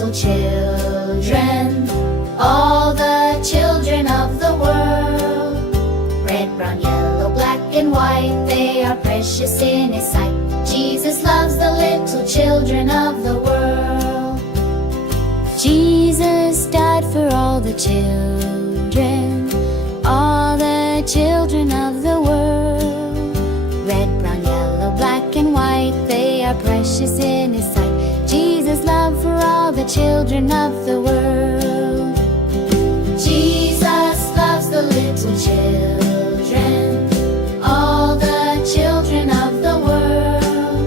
little children, all the children of the world. Red, brown, yellow, black and white, they are precious in His sight. Jesus loves the little children of the world. Jesus died for all the children, all the children of the world. Red, brown, yellow, black and white, they are precious in His sight. Jesus loved for all the children of the world. Jesus loves the little children, all the children of the world.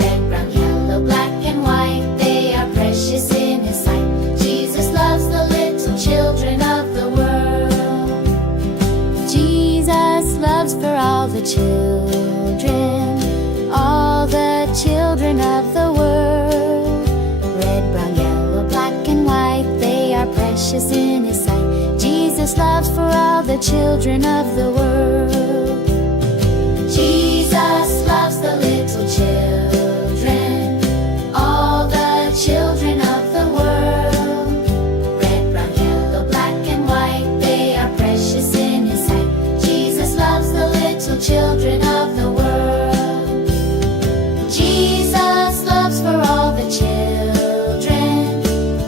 Red, brown, yellow, black and white, they are precious in His sight. Jesus loves the little children of the world. Jesus loves for all the children, all the children of the world. Red, brown, yellow, black and white, they are precious in His sight. Jesus loves for all the children of the world. Jesus loves the little children, all the children of the world. Red, brown, yellow, black and white, they are precious in His sight. Jesus loves the little children of the world. Jesus loves for all the children,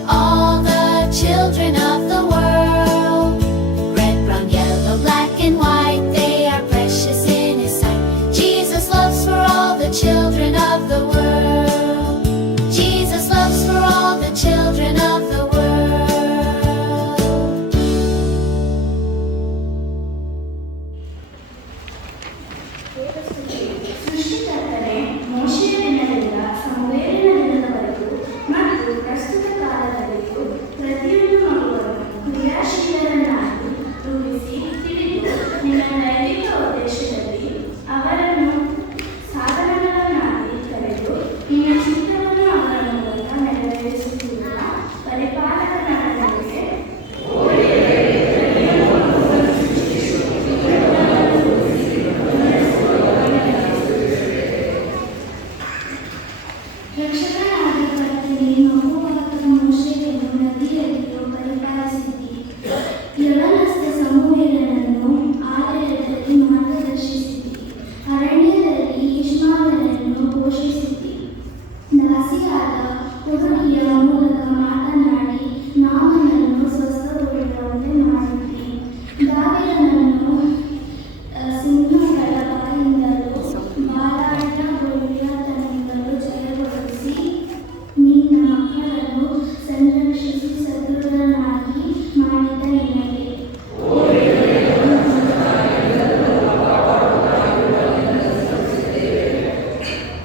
all the children of the world. Red, brown, yellow, black and white, they are precious in His sight. Jesus loves for all the children of the world. Jesus loves for all the children of the world. ಸೃಷ್ಟಿಕರ್ತನೆ ಮೋಶೆಯ ದಿನದಿಂದ ಸಮುವೇಲನ ದಿನದವರೆಗೂ ಮತ್ತು ಪ್ರಸ್ತುತ ಕಾಲದಲ್ಲಿಯೂ ಪ್ರತಿಯೊಂದು ಮಗುವನ್ನು ಕ್ರಿಯಾಶೀಲರನ್ನಾಗಿ ರೂಪಿಸಿ ತಿಳಿದು ನಿನ್ನ ದೈವಿಕ ಉದ್ದೇಶದಲ್ಲಿ ಅವರನ್ನು ಸಾಧನಗಳನ್ನಾಗಿ ಕರೆದು ನಿನ್ನ ಚಿತ್ತವನ್ನು ಅವರ ಮೂಲಕ ನೆರವೇರಿಸುತ್ತಿರುವ ಪರಿಪಾಲಕನಾದ ನಿನಗೆ ರಕ್ಷಕನಾದ ಕರ್ತನೇ, ಮಗುವಾದ ಮೋಶೆಯನ್ನು ನದಿಯಲ್ಲಿಯೂ ಪರಿಪಾಲಿಸಿದಿ. ಯವನಸ್ಥ ಸಮುವೇಲನನ್ನು ಆಲಯದಲ್ಲಿ ಮಾರ್ಗದರ್ಶಿಸಿದಿ. ಅರಣ್ಯದಲ್ಲಿ ಇಷ್ಮಾಯನನ್ನು ಪೋಷಿಸಿದಿ. ದಾಸಿಯಾದ ಹುಡುಗಿಯ ಮೂಲಕ ಮಾತನಾಡಿ ನಾಮನನ್ನು ಸ್ವಸ್ಥಗೊಳ್ಳುವಂತೆ ಮಾಡಿದ್ದಿ. ದಾವೀದನನ್ನು ಸಿಂಹಗಳ ಬಾಯಿಂದಲೂ ಬಾಲಾಟ ಗೋಲಿಯಾತನಿಂದಲೂ ಜಯಗೊಳಿಸಿ ನಿನ್ನ ಮಕ್ಕಳನ್ನು ಸಂರಕ್ಷಿಸಿ ಸದೃಢನಾಗಿ ಮಾಡಿದ ನಿನಗೆ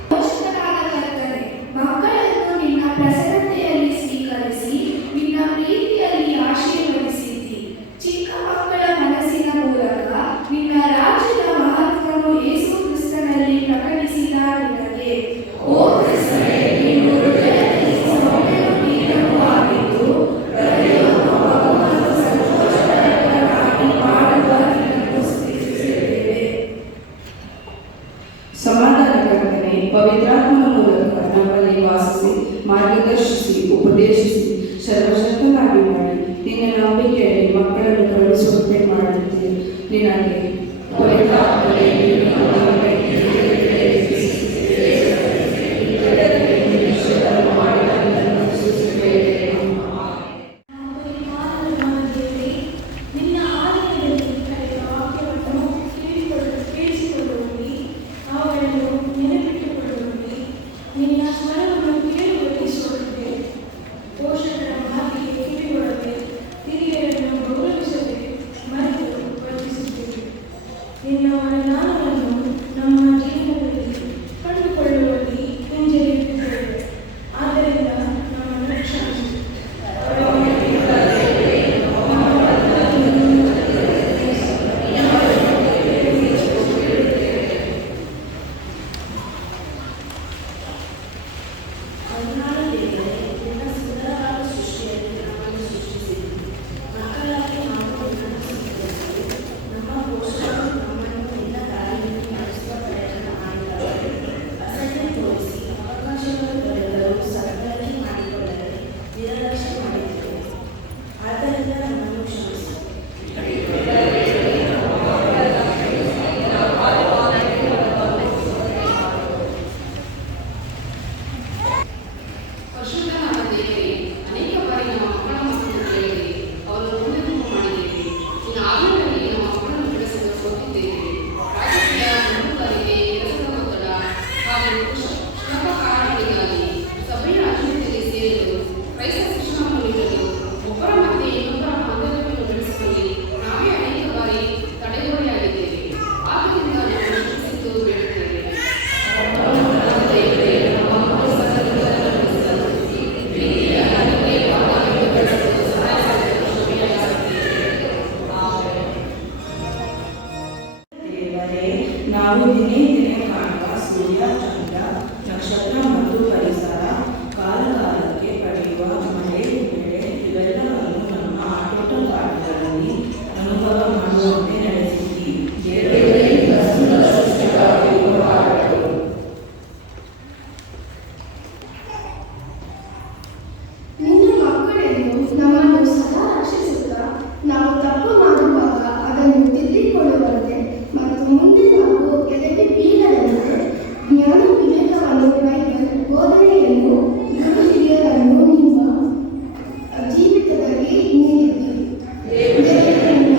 ಪೋಷಕನಾದ ಕರ್ತನೇ, ಮಕ್ಕಳನ್ನು ನಿನ್ನ ಪ್ರಸನ್ನತೆಯಲ್ಲಿ ಸ್ವೀಕರಿಸಿ ನಿನ್ನ ಪ್ರೀತಿಯಲ್ಲಿ ಆಶೀರ್ವದಿಸಿದ್ದಿ. ಚಿಕ್ಕ ಮಕ್ಕಳ ಮನಸ್ಸಿನ ಮೂಲಕ ನಿನ್ನ ರಾಜ್ಯದ ಮಹತ್ವವನ್ನು ಯೇಸು ಕ್ರಿಸ್ತನಲ್ಲಿ ಪ್ರಕಟಿಸಿದ ನಿನಗೆ ಓ ಕ್ರಿಸ್ತನೇ, ನೀನು ಹೃದಯದಲ್ಲಿ ಸೌಮ್ಯನೂ ದೀನನೂ ಆಗಿದ್ದು ಪ್ರತಿಯೊಬ್ಬ ಮಗುವನ್ನು ಸಂತೋಷಕರನಾಗಿ ಮಾಡುವ ನಿನ್ನನ್ನು ಸ್ತುತಿಸುತ್ತೇವೆ. ಸಮಾಧಾನಕರ್ತನೆ, ಪವಿತ್ರಾತ್ಮನ ಮೂಲಕ ನಮ್ಮಲ್ಲಿ ವಾಸಿಸಿ ಮಾರ್ಗದರ್ಶಿಸಿ ಉಪದೇಶಿಸಿ ಸರ್ವಶಕ್ತನಾಗಿ ಮಾಡಿ ನಿನ್ನ ನಂಬಿಕೆಯಲ್ಲಿ ಮಕ್ಕಳನ್ನು ಕಳುಹಿಸುವಂತೆ ಮಾಡುತ್ತೀರಿ. ನಿನಗೆ ಪವಿತ್ರಾತ್ಮನೇ, ನೀನು ನಮಗೆ ನಿನ್ನ ಆಲಯದಲ್ಲಿ ಕರೆದ ವಾಕ್ಯವನ್ನು ಕೇಳಿಸಿಕೊಳ್ಳುವಲ್ಲಿ ಅವುಗಳನ್ನು ನೆನಪಿಟ್ಟುಕೊಳ್ಳುವಲ್ಲಿ ನಿನ್ನ ಸ್ವರವನ್ನು ಕೇಳುವಲ್ಲಿ ಸೋತಿದೆ. ಪೋಷಕರ ಮಾತಿಗೆ ಕಿವಿಗೊಡದೆ ಹಿರಿಯರನ್ನು ಗೌರವಿಸದೆ ಮರೆತು ವರ್ತಿಸುತ್ತೇವೆ. ನಿನ್ನ ವರದಾನವನ್ನು ನಾವು ದಿನೇ ದಿನೇ ಕಾಣುವ ಸೂರ್ಯ, ಚಂದ್ರ, ನಕ್ಷತ್ರ ಮತ್ತು ಪರಿಸರ, ಕಾಲ ಕಾಲಕ್ಕೆ ಪಡೆಯುವ ಮಳೆ, ಬೆಳೆ ಇವೆಲ್ಲವನ್ನು ನಮ್ಮ ಆಟೋಟ ಪಾಠಗಳಲ್ಲಿ ಅನುಭವ ಮಾಡುವಂತೆ ನಡೆಸಿದ್ದೀವಿ. ನಿನ್ನ ಮಕ್ಕಳನ್ನು ನಮ್ಮನ್ನು ಸದಾ ರಕ್ಷಿಸುತ್ತಾ ನಾವು ತಪ್ಪು ಮಾಡುವಾಗ ಅದನ್ನು ತಿದ್ದಿಕೊಳ್ಳುವಂತೆ ಮತ್ತು ಮುಂದೆ ನಾವು ಎದೆಗೆ ಬೀಳದಂತೆ ಜ್ಞಾನ ವಿವೇಕವನ್ನು ಬೈಬಲ್ ಬೋಧನೆಯನ್ನು ಗುರು ಹಿರಿಯರನ್ನು ನಿಮ್ಮ ಜೀವಿತದಲ್ಲಿ ನೀಡಿದ್ದೀರಿ. ದೇವರನ್ನು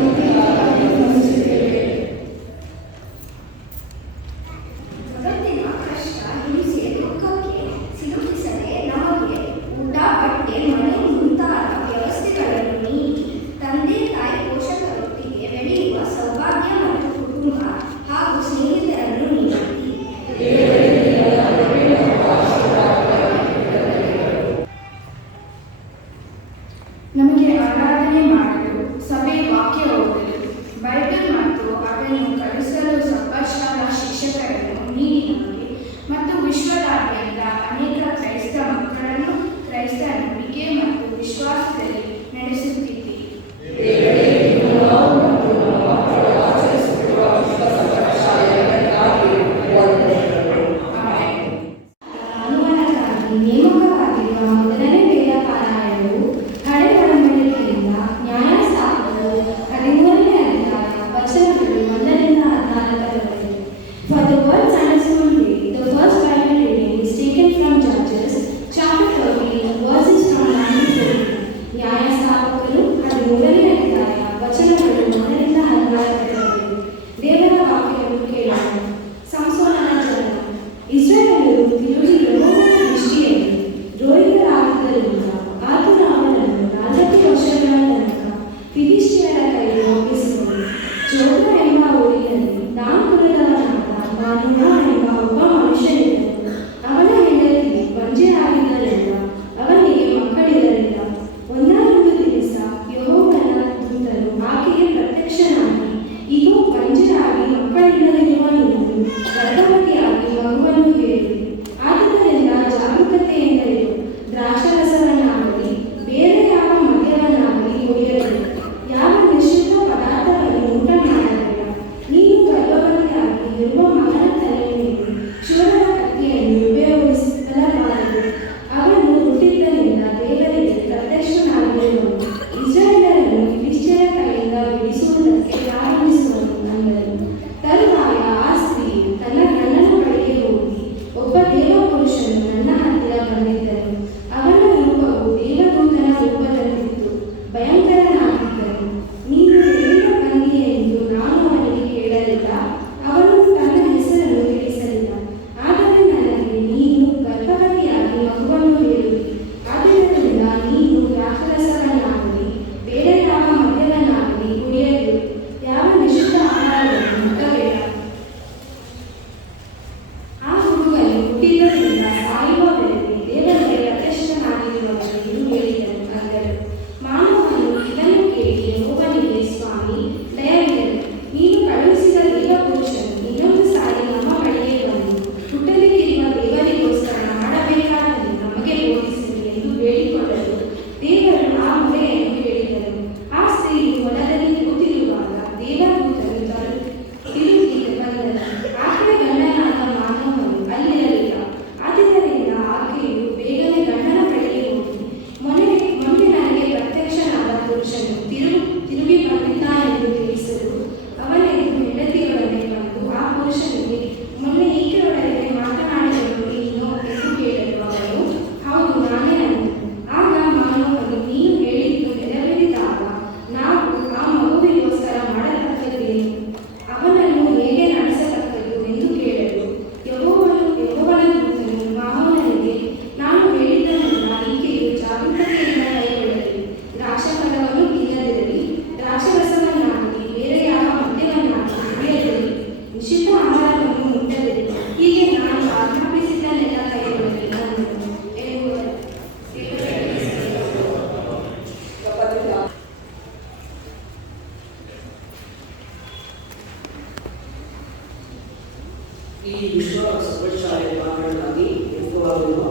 ಈ ವಿಶ್ವ ಸಮಾಜ ಶಾಲೆಯ ಕಾರಣಕ್ಕಾಗಿ ಮುಖ್ಯವಾಗಿರುವ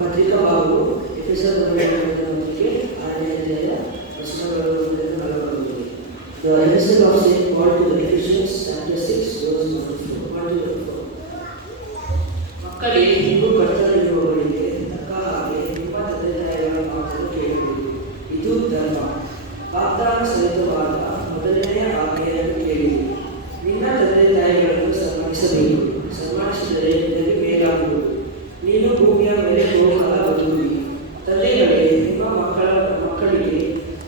ಪತ್ರಿಕಾ ಹಾಗೂ ಎಫೆಸದವರಿಗೆ 6ನೇ ಅಧ್ಯಾಯ ವಚನಗಳನ್ನು ಬರೆಯಲಾಗುತ್ತದೆ. The epistle of Saint Paul to the Ephesians, chapter 6, verse 1-4. ಮಕ್ಕಳಿಗೆ ಹಿಂಗೂ ಕರ್ತವ್ಯವಿರುವವರಿಗೆ ತಕ್ಕ ಹಾಗೆ ನಿಮ್ಮ ತಂದೆ ತಾಯಿಗಳ ಮಾತನ್ನು ಕೇಳಬೇಕು. ಇದು ಧರ್ಮ. ವಾಗ್ದಾನ ಸಹಿತವಾದ ಮೊದಲನೆಯ ಆಜ್ಞೆಯನ್ನು ಕೇಳಿರಿ. ನಿನ್ನ ತಂದೆ ತಾಯಿಗಳನ್ನು ಸನ್ಮಾನಿಸಬೇಕು. ಸನ್ಮಾನಿಸಿದರೆ ನಿನಗೆ ಮೇಲಾಗುವುದು. ನೀನು ಭೂಮಿಯ ಮೇಲೆ ಬಹುಕಾಲ ಬದುಕುವಿ. ತಂದೆಗಳೇ, ನಿಮ್ಮ ಮಕ್ಕಳಿಗೆ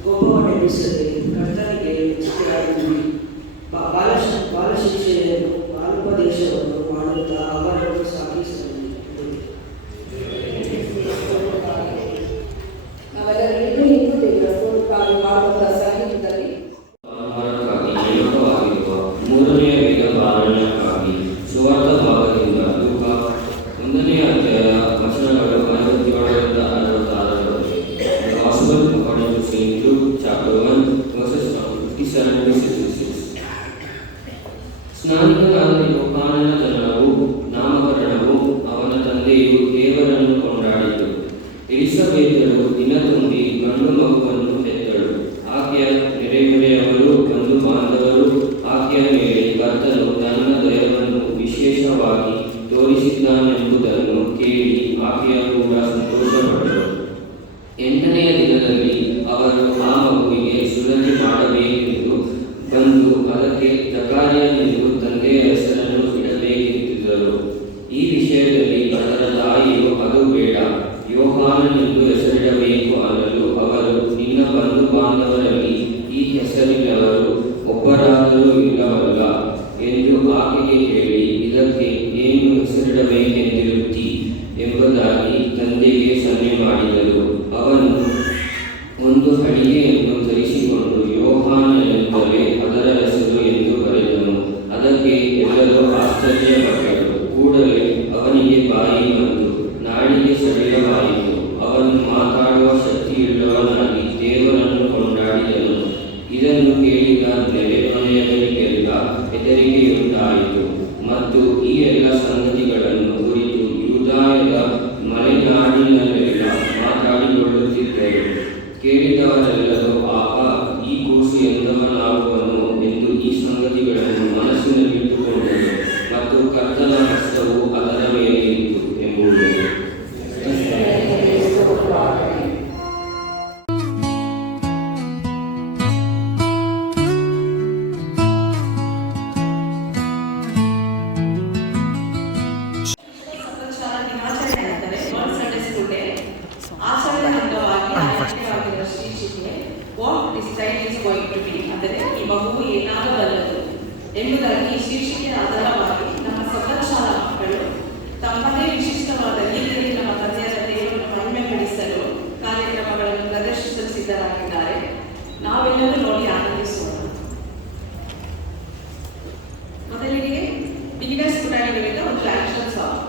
ಕೋಪವನ್ನೆಬ್ಬಿಸದೆ ಕರ್ತನಿಗೆ ಮೆಚ್ಚುಗೆಯಾಗುವಿರಿ. ಬಾಲಶಿಕ್ಷೆಯನ್ನು ಬಾಲೋಪದೇಶವನ್ನು ಮಾಡುತ್ತಾ ಅವರನ್ನು ಸಾಗಿಸಲಿ. ನಾವೆಲ್ಲರೂ ದೇವರ ಫೋಟೋಕ್ಕಾಗಿ ಮಾಡುವ ಸಂಗೀತದಲ್ಲಿ ಮೂರನೆಯ ವೇದ ಪಾಲನೆಯಕ್ಕಾಗಿ ಸುವಾರ್ಥ ಭಾಗದಿಂದ ಲೂಕ 1ನೇ ಅಧ್ಯಾಯ ವಚನಗಳು 57ರಿಂದ 66. The Gospel according to Saint Luke, chapter 1, verses 57-66. ಸ್ನಾನಿಕನಾದ ಯೋಹಾನನ ಜನನವು ನಾಮಕರಣವು ಅವನ ತಂದೆಯು ದೇವರನ್ನು ಕೊಂಡಾಡಿತು. ಎಲಿಸಬೇತಳು ದಿನ ತುಂಬಿ ಗಂಡು ಮಗುವನ್ನು ಹೆತ್ತಳು. ಆಕೆಯ ನೆರೆಹೊರೆಯವರು ಬಂಧು ಬಾಂಧವರು ಆಕೆಯ ಮೇಲೆ ಕರ್ತನು ತನ್ನ ದಯವನ್ನು ವಿಶೇಷವಾಗಿ ತೋರಿಸಿದ್ದಾನೆಂಬುದನ್ನು ಕೇಳಿ ಆಕೆಯ ಕೂಡ ಸಂತೋಷಪಟ್ಟರು. 8ನೆಯ ದಿನದಲ್ಲಿ ಅವರು ಆ ಮಗುವಿಗೆ ಸುನ್ನತಿ ಮಾಡಬೇಕೆಂದು ಬಂದು ಅದಕ್ಕೆ ಜಕಾರ್ಯನೆಂದು ತಂದೆಯ ಹೆಸರನ್ನು ಇಡಬೇಕೆಂದಿದ್ದರು. ಈ ವಿಷಯದಲ್ಲಿ ಅದರ ತಾಯಿಯು ಅದು ಬೇಡ, ಯೋಹಾನನೆಂದು ಹೆಸರಿಡಬೇಕು ಅನ್ನಲು ಅವರು, ನಿನ್ನ ಬಂಧು ಬಾಂಧವರಲ್ಲಿ ಈ ಹೆಸರಿನವರು ಒಬ್ಬರಾದರೂ ಇಲ್ಲವಲ್ಲ ಎಂದು ಆಕೆಗೆ ಹೇಳಿ, ಇದಕ್ಕೆ ಏನು ಹೆಸರಿಡಬೇಕೆಂದಿರುತ್ತಿ ಎಂಬುದಾಗಿ ತಂದೆಗೆ ಸನ್ನೆ ಮಾಡಿದರು. ಅವನು ಒಂದು ಹಳಿಗೆಯನ್ನು ಧರಿಸಿಕೊಂಡು ಯೋಹಾನನೆಂದರೆ ಅದರ ಹೆಸರು ಎಂದು ಬರೆದನು. ಅದಕ್ಕೆ ಎಲ್ಲರೂ ಆಶ್ಚರ್ಯಪಟ್ಟರು. ಕೂಡಲೇ ಅವನಿಗೆ ಬಾಯಿ ಬಂತು, ನಾಡಿಗೆ ಸಡಿಲವಾಯಿತು. ಅವನು ಮಾತಾಡುವ ಶಕ್ತಿಯುಳ್ಳವನಾಗಿ ದೇವರನ್ನು ಕೊಂಡಾಡಿದನು. ಇದನ್ನು ಕೇಳಿದ ನೆರೆಮನೆಯವರಿಗೆಲ್ಲ ಹೆದರಿಕೆಯುಂಟಾಯಿತು ಮತ್ತು ಈ ಎಲ್ಲ ಸಂಗತಿಗಳನ್ನು ಕುರಿತು ಯೂದಾಯದ ಮಲೆನಾಡಿನಲ್ಲೆಲ್ಲ ಮಾತಾಡಿಕೊಳ್ಳುತ್ತಿದ್ದರು. ಕೇಳಿದವರೆಲ್ಲರೂ, ಆಹಾ, ಈ ಕೂಸು ಎಂದವನಾಗುವನು ಎಂದು ಈ ಸಂಗತಿಗಳನ್ನು ಮನಸ್ಸಿನಲ್ಲಿಟ್ಟುಕೊಂಡರು ಮತ್ತು ಕರ್ತನ ಹಸ್ತವು ಅದರ ಮೇಲೆ ಇತ್ತು ಎಂಬುದು. ದಿನಾಚರಣೆ ಅಂದರೆ ವರ್ಲ್ಡ್ ಸಂಡೇ ಸ್ಕೂಲ್ ಡೇ ಆಚರಣೆ ಅಂಗವಾಗಿ ಆಯ್ಕೆಯಾಗಿರುವ ಶೀರ್ಷಿಕೆ what this child is going to be, ಅಂದರೆ ಈ ಮಗುವು ಏನಾಗಬಲ್ಲದು ಎಂಬುದಾಗಿ ಶೀರ್ಷಿಕೆ ಆಧಾರವಾಗಿ ನಮ್ಮ ಸಕಲಶಾಲಾ ಮಕ್ಕಳು ತಮ್ಮದೇ ವಿಶಿಷ್ಟವಾದ ರೀತಿಯಲ್ಲಿ ನಮ್ಮ ತಂದೆಯಾದ ದೇವರನ್ನು ಮಹಿಮೆಪಡಿಸಲು ಕಾರ್ಯಕ್ರಮಗಳನ್ನು ಪ್ರದರ್ಶಿಸಲು ಸಿದ್ಧರಾಗಿದ್ದಾರೆ. ನಾವೆಲ್ಲರೂ ನೋಡಿ ಆನಂದಿಸೋಣ. ಮೊದಲಿಗೆ ಬಿಗಿನರ್ಸ್ ಪುಟಾಣಿಗಳಿಂದ ಒಂದು action song.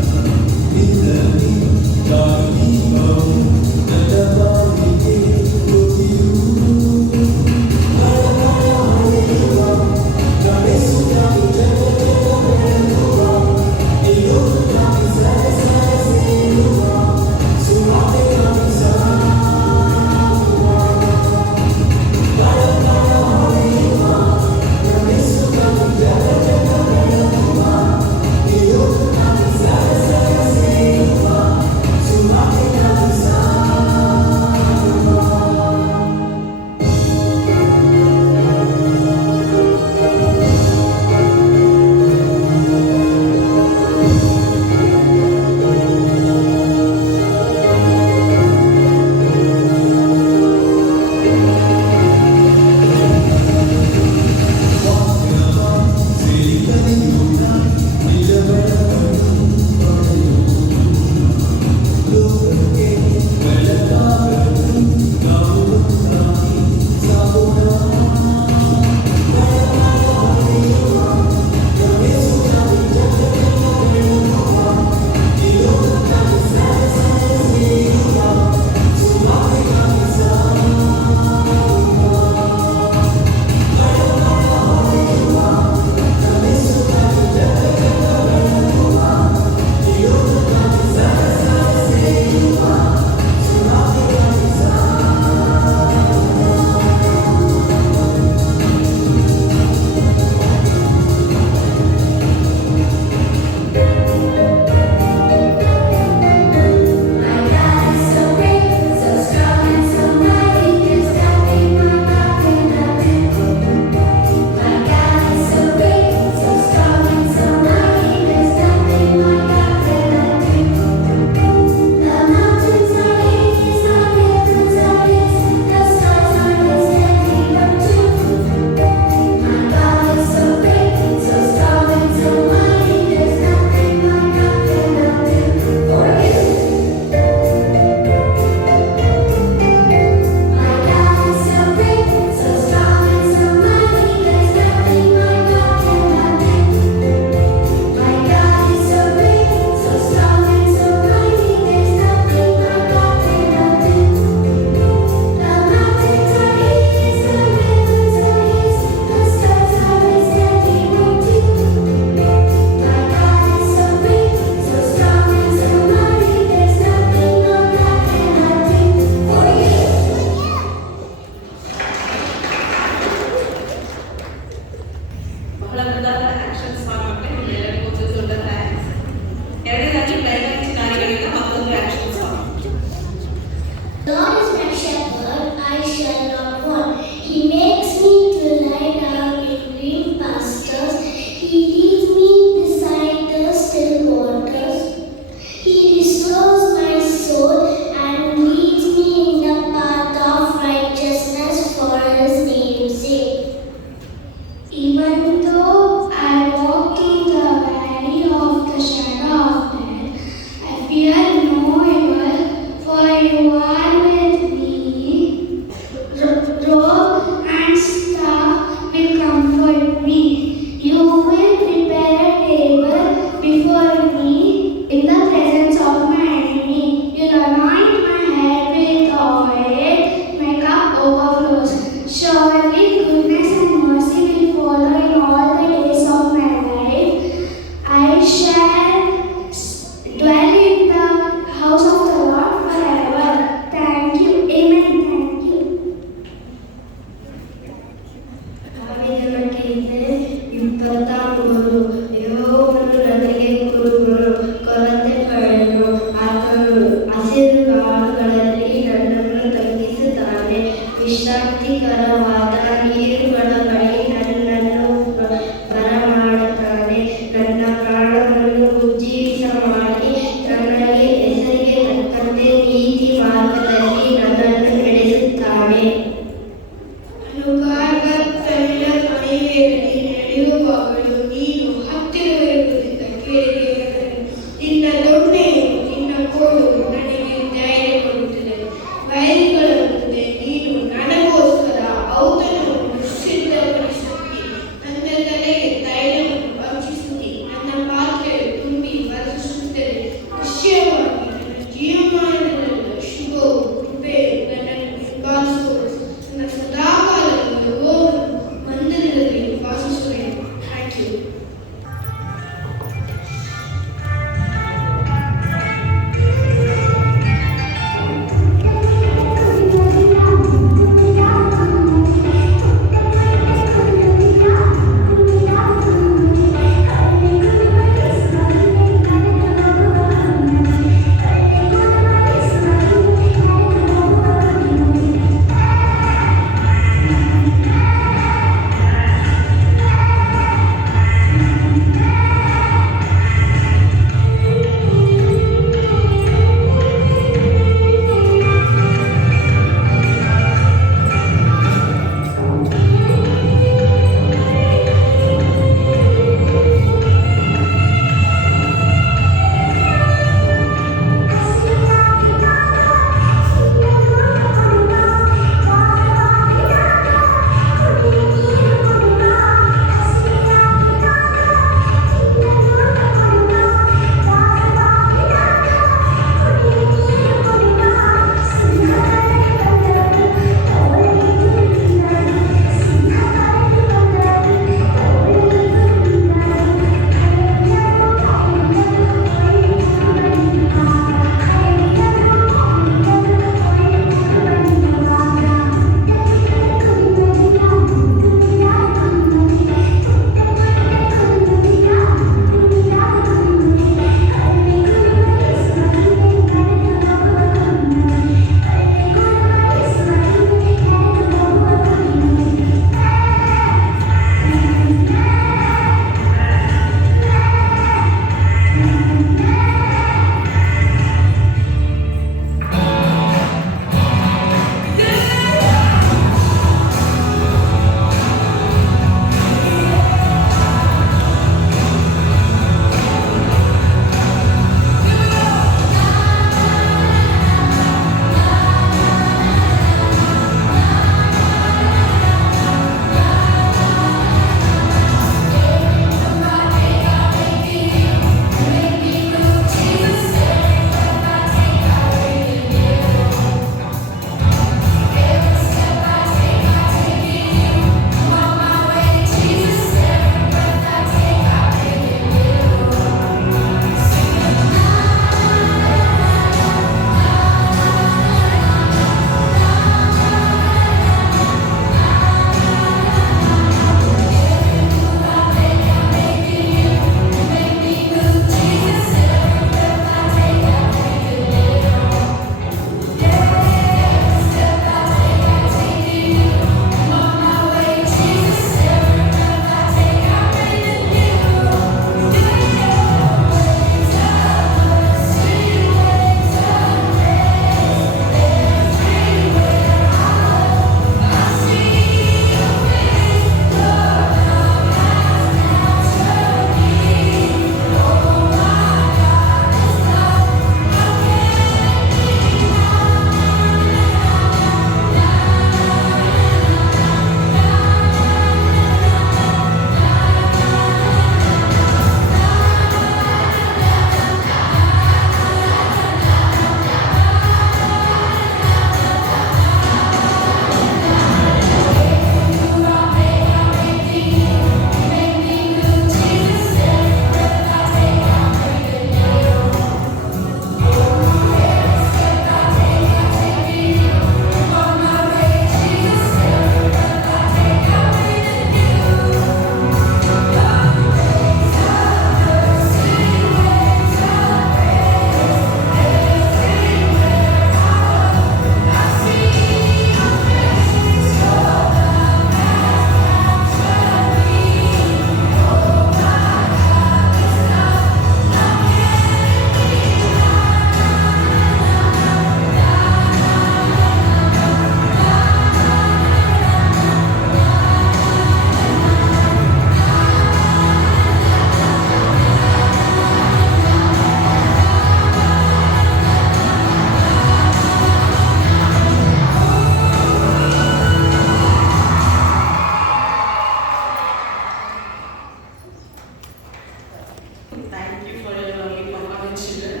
Thank you for your lovely performance, children.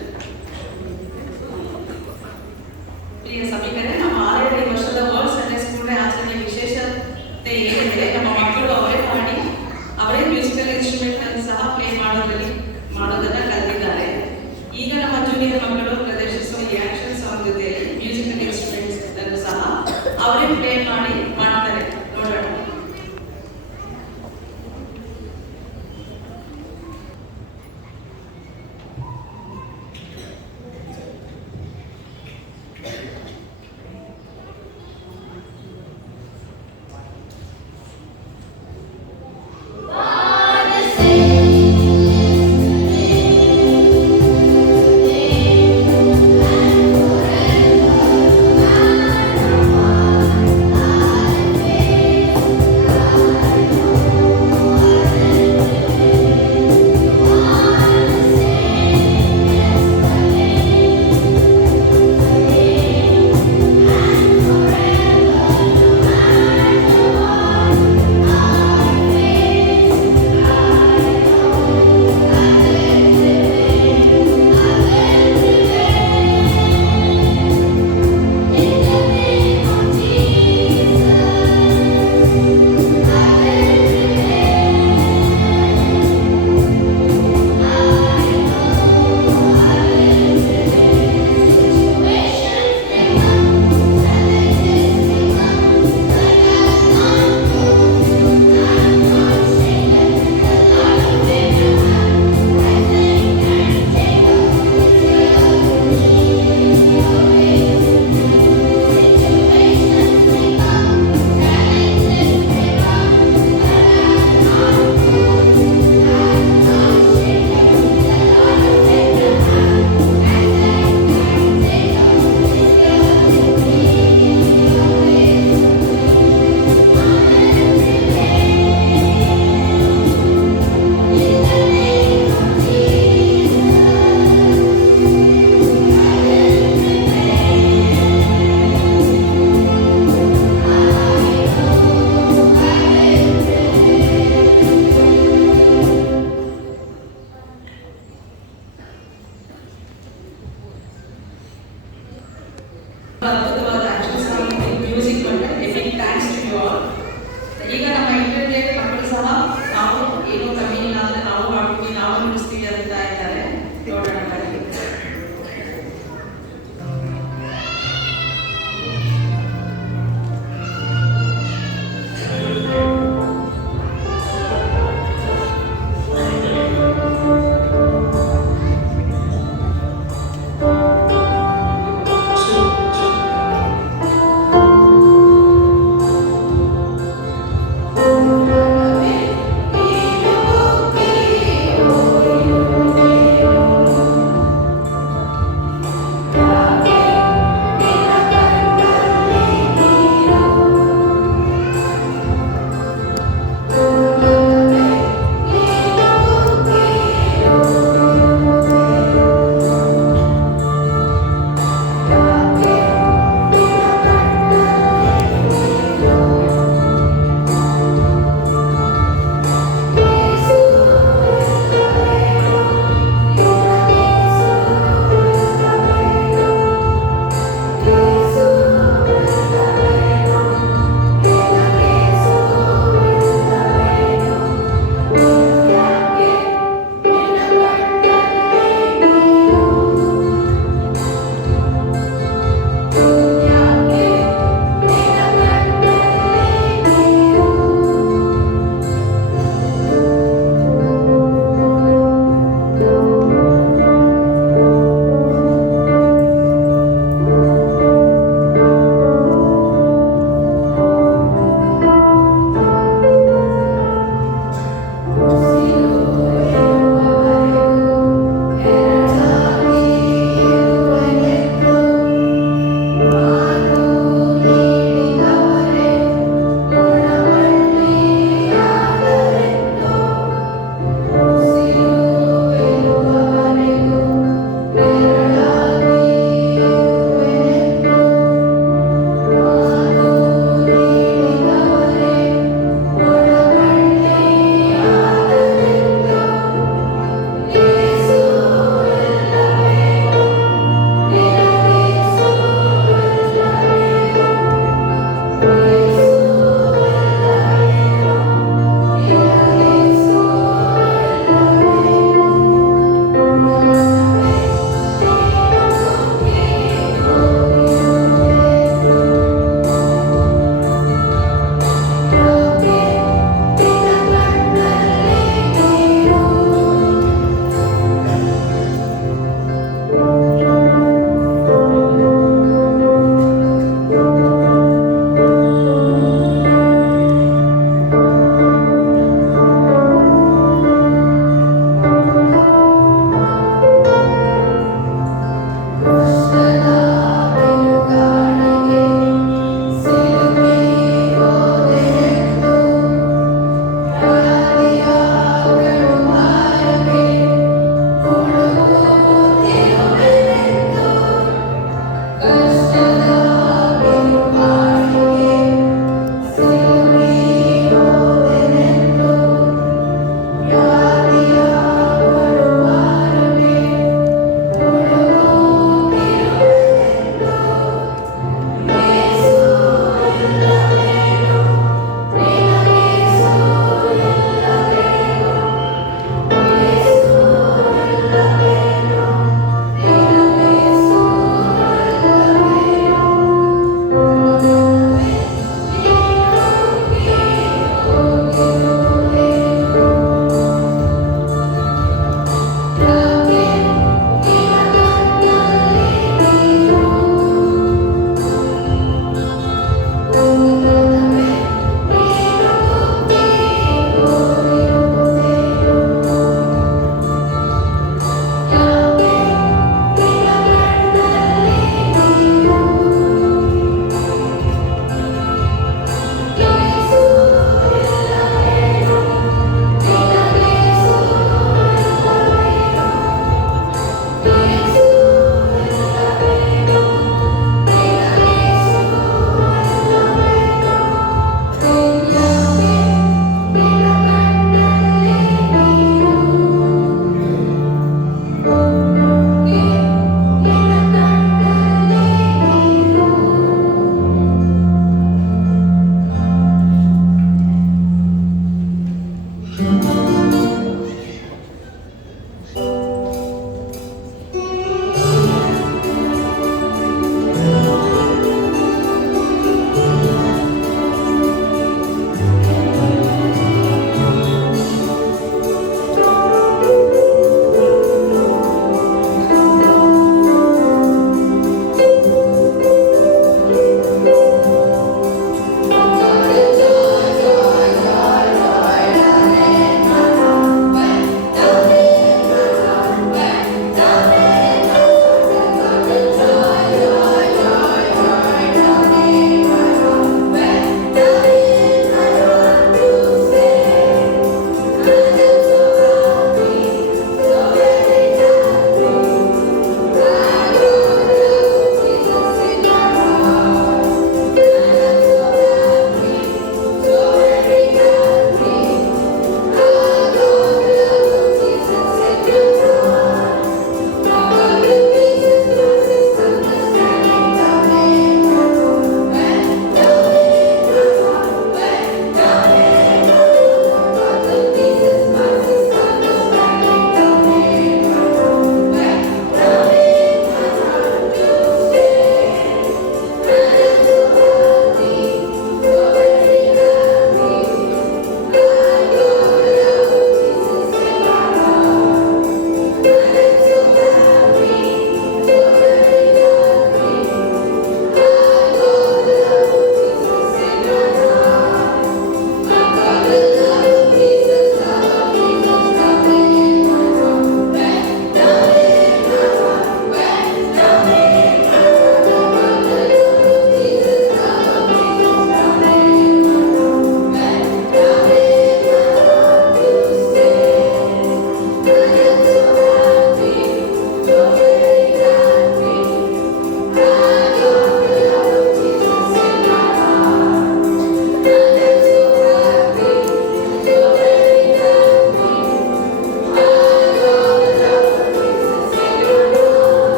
ಪ್ರಿಯ ಸಭಿಕರೇ, ನಮ್ಮ 6ನೇ ವರ್ಷದ ವರ್ಲ್ಡ್ ಸಂಡೇ ಸ್ಕೂಲ್ ಡೇ ಆಚರಣೆ ವಿಶೇಷತೆ ಏನೆಂದರೆ ನಮ್ಮ ಮಕ್ಕಳು ಅವರೇ ಹಾಡಿ ಅವರೇ ಮ್ಯೂಸಿಕಲ್ ಇನ್ಸ್ಟ್ರೂಮೆಂಟ್ ಅನ್ನು ಸಹ ಪ್ಲೇ ಮಾಡೋದನ್ನ ಕಲಿತಿದ್ದಾರೆ. ಈಗ ನಮ್ಮ ಜೂನಿಯರ್ ಮಕ್ಕಳು ಪ್ರದರ್ಶಿಸುವ ಈ ಆಕ್ಷನ್ ಸಾಂಗ್ ಜೊತೆಯಲ್ಲಿ ಮ್ಯೂಸಿಕಲ್ ಇನ್ಸ್ಟ್ರೂಮೆಂಟ್ಸ್ ಅನ್ನು ಸಹ ಅವರೇ ಪ್ಲೇ ಮಾಡ್ತಾರೆ. ನೋಡೋಣ.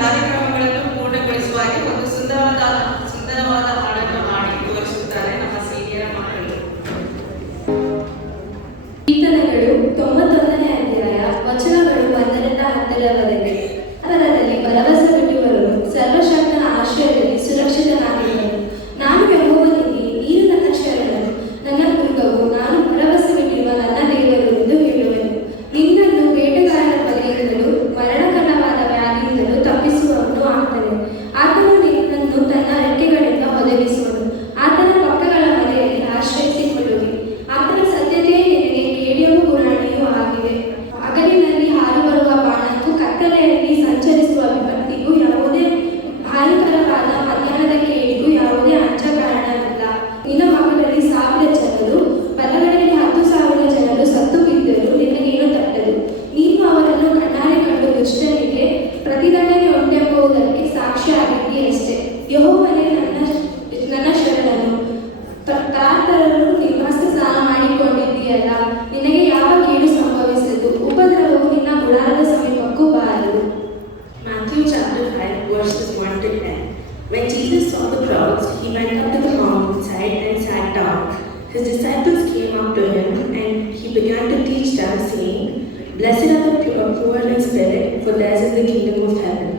ಕಾರ್ಯಕ್ರಮಗಳನ್ನು ಪೂರ್ಣಗೊಳಿಸುವ ಹಾಗೆ ಒಂದು ಸುಂದರವಾದ ಹಾಡನ್ನು ಹಾಡಿ ತೋರಿಸುತ್ತಾರೆ ನಮ್ಮ ಸೀನಿಯರ್ ಮಕ್ಕಳು. ಕೀರ್ತನೆಗಳು 91ನೇ ಅಧ್ಯಾಯ ವಚನಗಳು 1ರಿಂದ 10ರವರೆಗೆ. ಅದರಲ್ಲಿ ಭರವಸೆ ಬಿಟ್ಟುವವರು ಸರ್ವಶಕ್ತನ ಆಶ್ರಯದಲ್ಲಿ ಸುರಕ್ಷಿತನಾಗಿರುವರು. ನಾನು ಯೆಹೋವನಿಗೆ, ನೀನು ನನ್ನ ಶರಣನು, ನನ್ನ ದುರ್ಗವು, ನಾನು ಭರವಸೆ ಬಿಟ್ಟಿರುವ ನನ್ನ ದೇವರು ಎಂದು ಹೇಳುವೆನು. ನಿನ್ನನ್ನು ಬೇಟೆಗಾರರ ಬಲೆಯಿಂದಲೂ ಮರಣಕರವಾದ ವ್ಯಾಧಿಯಿಂದಲೂ ತಪ್ಪಿಸುವವನು ಆತನೇ. ಆತನು ನಿನ್ನನ್ನು ತನ್ನ ರೆಕ್ಕೆಗಳಿಂದ ಒದಗಿಸುವನು. ಆತನ ಪಕ್ಕಗಳ ಮನೆಯಲ್ಲಿ ಆಶ್ರಯಿಸಿಕೊಳ್ಳುವಿ. ಆತನ ಸತ್ಯತೆಯೇ ನಿನಗೆ ಕೇಡಿಯೂ ಗುರಾಣಿಯೂ ಆಗಿದೆ. ಹಗಲಿನಲ್ಲಿ ಹಾರು ಬರುವ ಬಾಣಕ್ಕೂ ಕತ್ತಲೆಯಲ್ಲಿ ಸಂಚರಿಸುವ ವಿಪತ್ತಿಗೂ ಯಾವುದೇ ಹಾನಿಕರವಾದ ಮಧ್ಯಾಹ್ನದ ಕೇಡಿಗೂ ಯಾವುದೇ ಕಾರಣವಿಲ್ಲ. ನಿನ್ನ ಮಕ್ಕಳಲ್ಲಿ 1000 ಜನರು, ಬಲಗಡೆಯಲ್ಲಿ 10,000 ಜನರು ಸತ್ತು ಬಿದ್ದರೂ ನಿನಗೇನು ತಟ್ಟದು. ನೀನು ಅವರನ್ನು ಕಣ್ಣಾರೆ ಕಂಡು ದುಷ್ಟನಿಗೆ ಪ್ರತಿದಂಡನೆ ಉಂಟೆಂಬುದಕ್ಕೆ ಸಾಕ್ಷಿಯಾಗಿದ್ದೀಯಷ್ಟೇ. ಯೆಹೋವನೇ ನನ್ನ ಶರಣನು, ತಾತರರು ನಿವಾಸ ಸ್ನಾನ ಮಾಡಿಕೊಂಡಿದ್ದೀಯಲ್ಲ, ನಿನಗೆ ಯಾವ ಕೇಡು ಸಂಭವಿಸದು, ಉಪದ್ರವವು ನಿನ್ನ ಗುಡಾರದ ಸಮೀಪಕ್ಕೂ ಬಾರದು. Matthew chapter 5 verses 1 to 10. When Jesus saw the crowds, he went up to the mountainside and sat down. His disciples came up to him, and he began to teach them, saying, "Blessed are the poor in spirit, for theirs is the kingdom of heaven.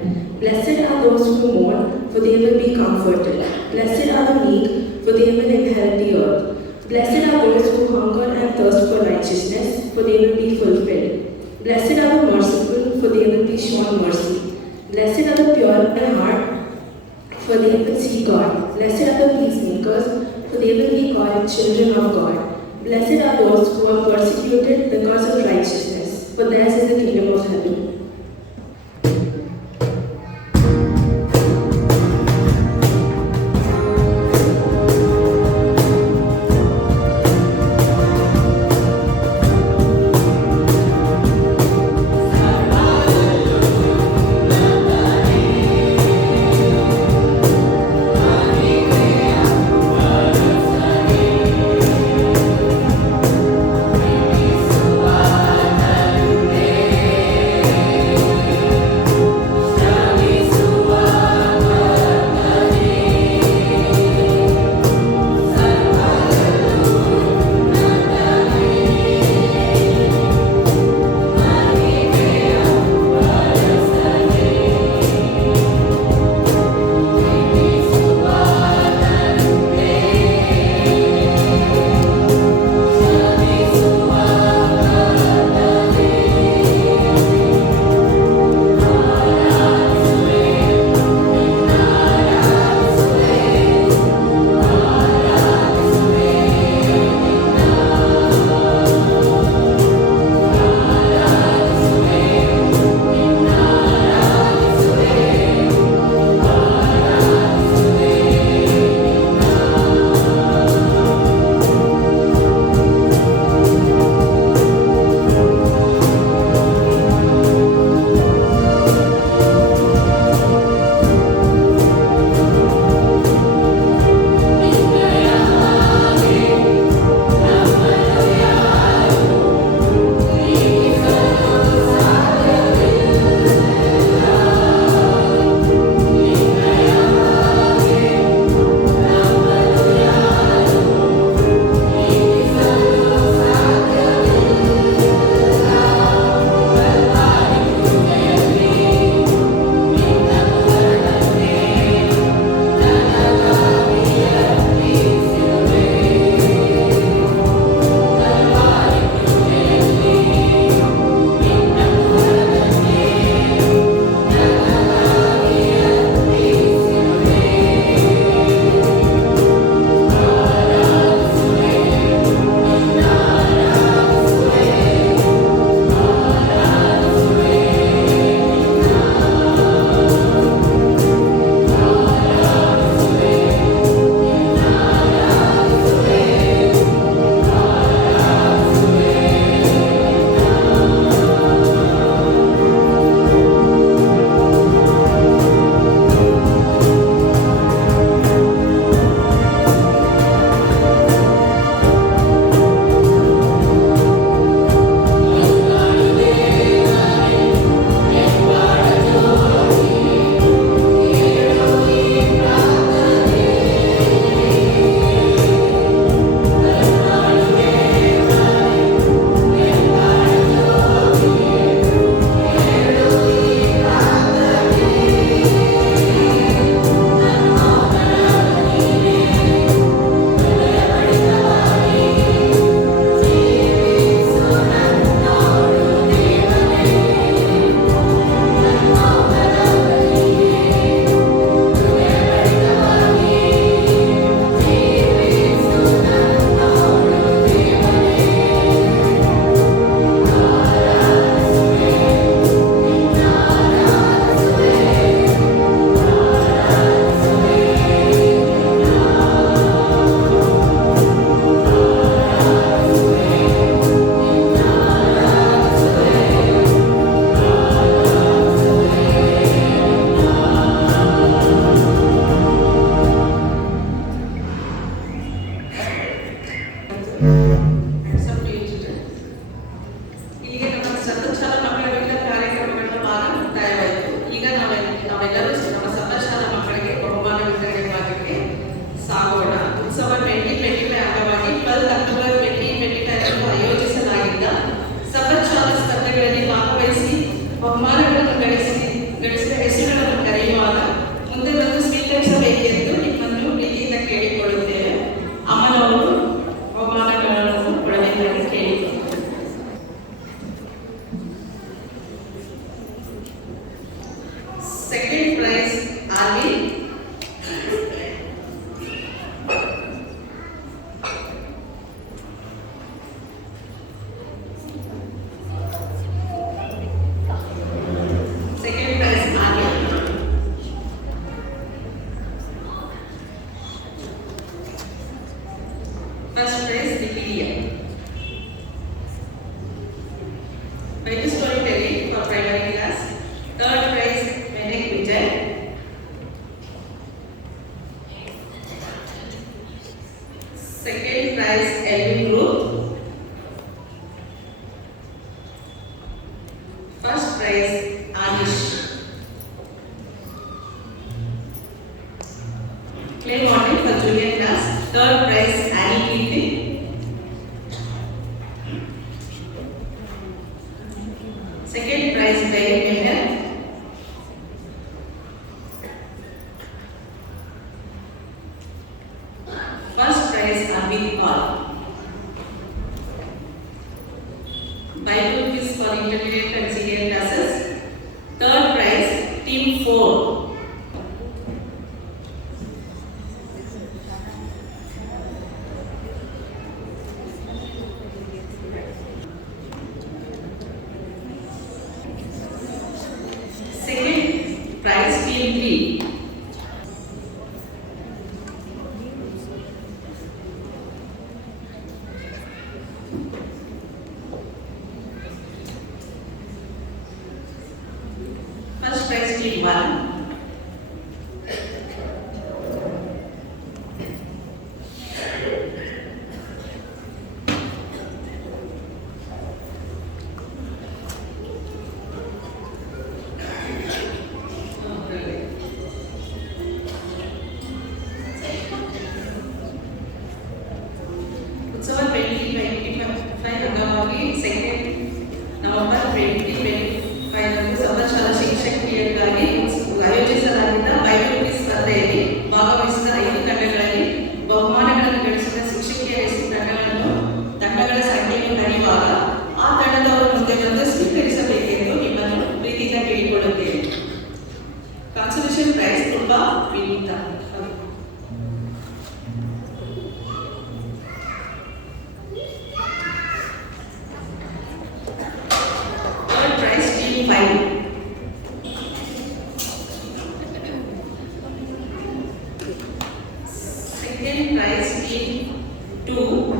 Blessed are those who mourn, for they will be comforted. Blessed are the meek, for they will inherit the earth. Blessed are those who hunger and thirst for righteousness, for they will be fulfilled. Blessed are the merciful, for they will be shown mercy. Blessed are the pure in heart, for they will see God. Blessed are the peacemakers, for they will be called children of God. Blessed are those who are persecuted because of righteousness, for theirs is the kingdom of heaven." Arvind. Second prize Arvind. First prize Wikipedia. Bible storytelling for primary class. Third prize Menek Vijay. Second prize Elvin Group. First prize Anish. Clay modeling for junior class. Third prize Annie Keating. Second prize David Mehta. First prize Arvind Paul. Bible quiz for intermediate and senior classes. Third prize Team 4. Second prize Team 3. First prize Team 1. ಉತ್ಸವ 2025 ಅಂಗವಾಗಿ second November 2025 ರಂದು ಸಮರಶಾಲಾ ಶಿಕ್ಷಕಿಯರಿಗಾಗಿ ಆಯೋಜಿಸಲಾಗಿದ್ದ Bible quiz ಸ್ಪರ್ಧೆಯಲ್ಲಿ ಭಾಗವಹಿಸಿದ 5 ತಂಡಗಳಲ್ಲಿ ಬಹುಮಾನಗಳನ್ನು ಗಳಿಸಿದ ಶಿಕ್ಷಕಿಯರ ತಂಡಗಳ ಸಂಖ್ಯೆಯನ್ನು ಕರೆಯುವಾಗ ಆ ತಂಡದವರು ಮುಂದೆ ಬಂದು ಸ್ವೀಕರಿಸಬೇಕೆಂದು ನಿಮ್ಮನ್ನು ಪ್ರೀತಿಯಿಂದ ಕೇಳಿಕೊಳ್ಳುತ್ತೇವೆ. ಕಾನ್ಸಲೇಷನ್ ಪ್ರೈಸ್ ತುಂಬ ವಿನೀತ. Third prize Team 5. Second prize Team 2.